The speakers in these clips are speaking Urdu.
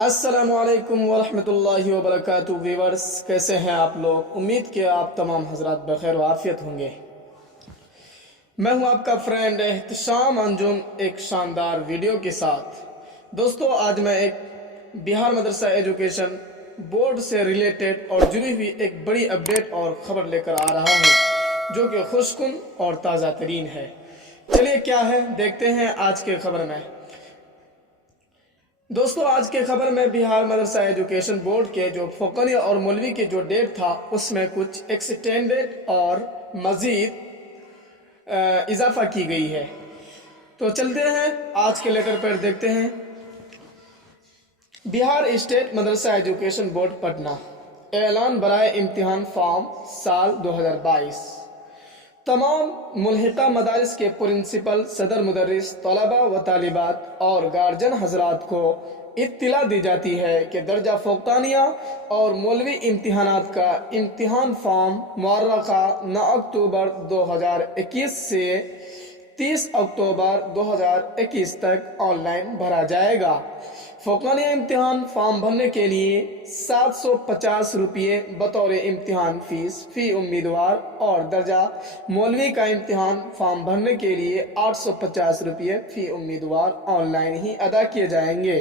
السلام علیکم ورحمۃ اللہ وبرکاتہ ویورز، کیسے ہیں آپ لوگ؟ امید کہ آپ تمام حضرات بخیر و عافیت ہوں گے۔ میں ہوں آپ کا فرینڈ احتشام انجم، ایک شاندار ویڈیو کے ساتھ۔ دوستو، آج میں ایک بہار مدرسہ ایجوکیشن بورڈ سے ریلیٹڈ اور جڑی ہوئی ایک بڑی اپڈیٹ اور خبر لے کر آ رہا ہوں، جو کہ خوش کن اور تازہ ترین ہے۔ چلیے کیا ہے دیکھتے ہیں آج کے خبر میں۔ دوستو، آج کے خبر میں بہار مدرسہ ایجوکیشن بورڈ کے جو فوقانیہ اور مولوی کی جو ڈیٹ تھا، اس میں کچھ ایکسٹینڈڈ اور مزید اضافہ کی گئی ہے۔ تو چلتے ہیں آج کے لیٹر پر، دیکھتے ہیں۔ بہار اسٹیٹ مدرسہ ایجوکیشن بورڈ پٹنہ، اعلان برائے امتحان فارم سال 2022۔ تمام ملحقہ مدارس کے پرنسپل، صدر مدرس، طلباء و طالبات اور گارجن حضرات کو اطلاع دی جاتی ہے کہ درجہ فوقانیہ اور مولوی امتحانات کا امتحان فارم مؤرخہ 9 اکتوبر 2021 سے 30 اکتوبر 2021 تک آن لائن بھرا جائے گا۔ فوقانیہ امتحان فارم بھرنے کے لیے 750 روپے بطور امتحان فیس فی امیدوار، اور درجہ مولوی کا امتحان فارم بھرنے کے لیے 850 روپے فی امیدوار آن لائن ہی ادا کیے جائیں گے۔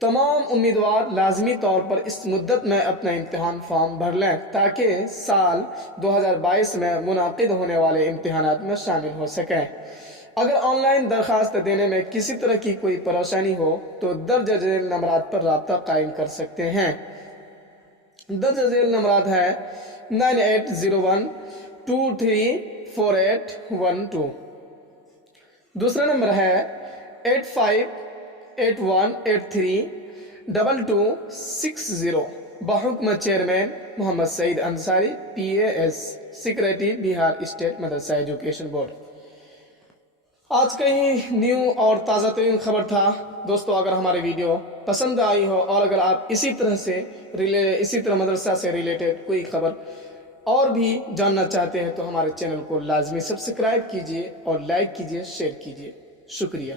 تمام امیدوار لازمی طور پر اس مدت میں اپنا امتحان فارم بھر لیں تاکہ سال 2022 میں منعقد ہونے والے امتحانات میں شامل ہو سکیں۔ اگر آن لائن درخواست دینے میں کسی طرح کی کوئی پریشانی ہو تو درج ذیل نمبرات پر رابطہ قائم کر سکتے ہیں۔ درج ذیل نمبرات ہے 9801 234812، دوسرا نمبر ہے 8581832260، بحکم چیئرمین محمد سعید انصاری، PAS، سیکریٹری، بہار اسٹیٹ مدرسہ ایجوکیشن بورڈ۔ آج کا ہی نیو اور تازہ ترین خبر تھا۔ دوستو، اگر ہماری ویڈیو پسند آئی ہو اور اگر آپ اسی طرح مدرسہ سے ریلیٹڈ کوئی خبر اور بھی جاننا چاہتے ہیں تو ہمارے چینل کو لازمی سبسکرائب کیجئے اور لائک کیجئے، شیئر کیجئے۔ شکریہ۔